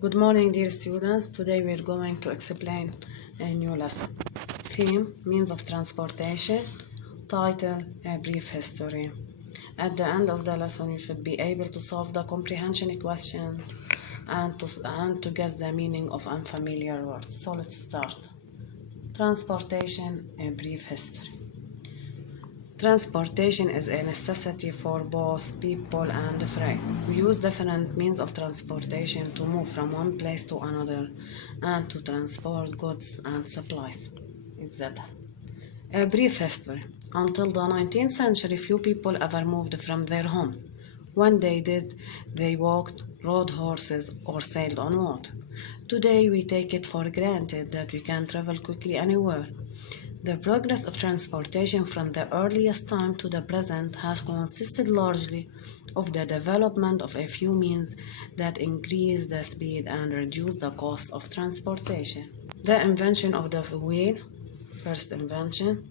Good morning, dear students. Today we are going to explain a new lesson. Theme, means of transportation. Title, a brief history. At the end of the lesson, you should be able to solve the comprehension question and to guess the meaning of unfamiliar words. So let's start. Transportation, a brief history. Transportation is a necessity for both people and freight. We use different means of transportation to move from one place to another and to transport goods and supplies, etc. A brief history. Until the 19th century, few people ever moved from their homes. When they did, they walked, rode horses, or sailed on water. Today, we take it for granted that we can travel quickly anywhere. The progress of transportation from the earliest time to the present has consisted largely of the development of a few means that increase the speed and reduce the cost of transportation. The invention of the wheel, first invention.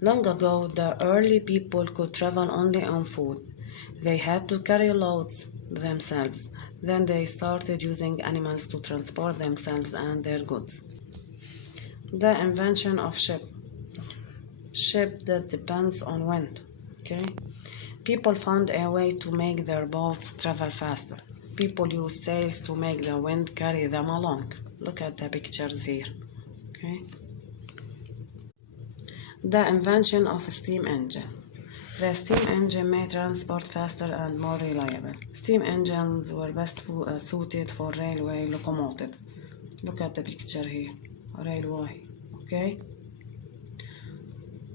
Long ago, the early people could travel only on foot. They had to carry loads themselves. Then they started using animals to transport themselves and their goods. The invention of ship that depends on wind. People found a way to make their boats travel faster. People use sails to make the wind carry them along. Look at the pictures here. The invention of a steam engine. The steam engine made transport faster and more reliable. Steam engines were best suited for railway locomotives. Look at the picture here. Railway.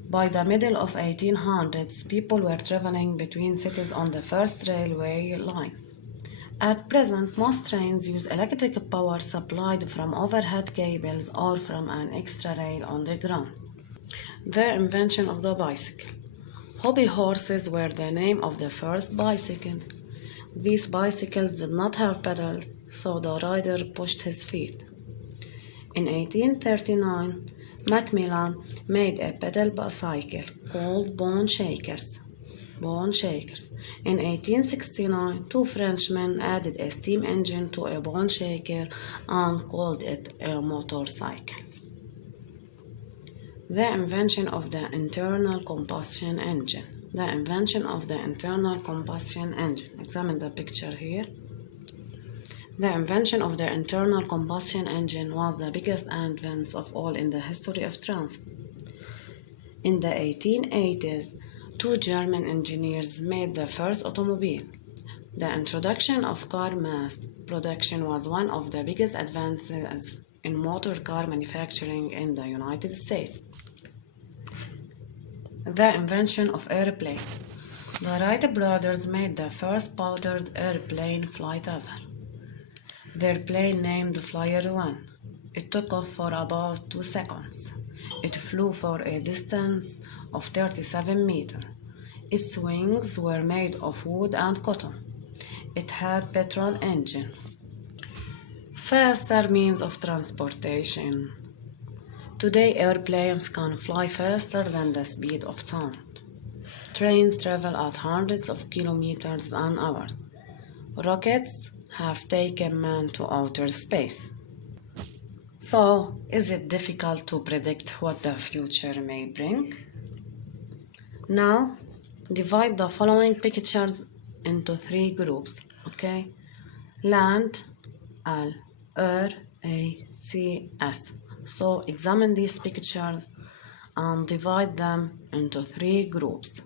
By the middle of 1800s, people were traveling between cities on the first railway lines. At present, most trains use electric power supplied from overhead cables or from an extra rail on the ground. The invention of the bicycle. Hobby horses were the name of the first bicycles. These bicycles did not have pedals, so the rider pushed his feet. In 1839, Macmillan made a pedal bicycle called bone shakers. In 1869, two Frenchmen added a steam engine to a bone shaker and called it a motorcycle. The invention of the internal combustion engine. The invention of the internal combustion engine. Examine the picture here. The invention of the internal combustion engine was the biggest advance of all in the history of transport. In the 1880s, two German engineers made the first automobile. The introduction of car mass production was one of the biggest advances in motor car manufacturing in the United States. The invention of airplane. The Wright brothers made the first powdered airplane flight ever. Their plane named Flyer 1. It took off for about 2 seconds. It flew for a distance of 37 meters. Its wings were made of wood and cotton. It had petrol engine. Faster means of transportation. Today airplanes can fly faster than the speed of sound. Trains travel at hundreds of kilometers an hour. Rockets have taken man to outer space. So, is it difficult to predict what the future may bring? Now, divide the following pictures into 3 groups, Land, L, air, A, C, S. So, examine these pictures and divide them into 3 groups.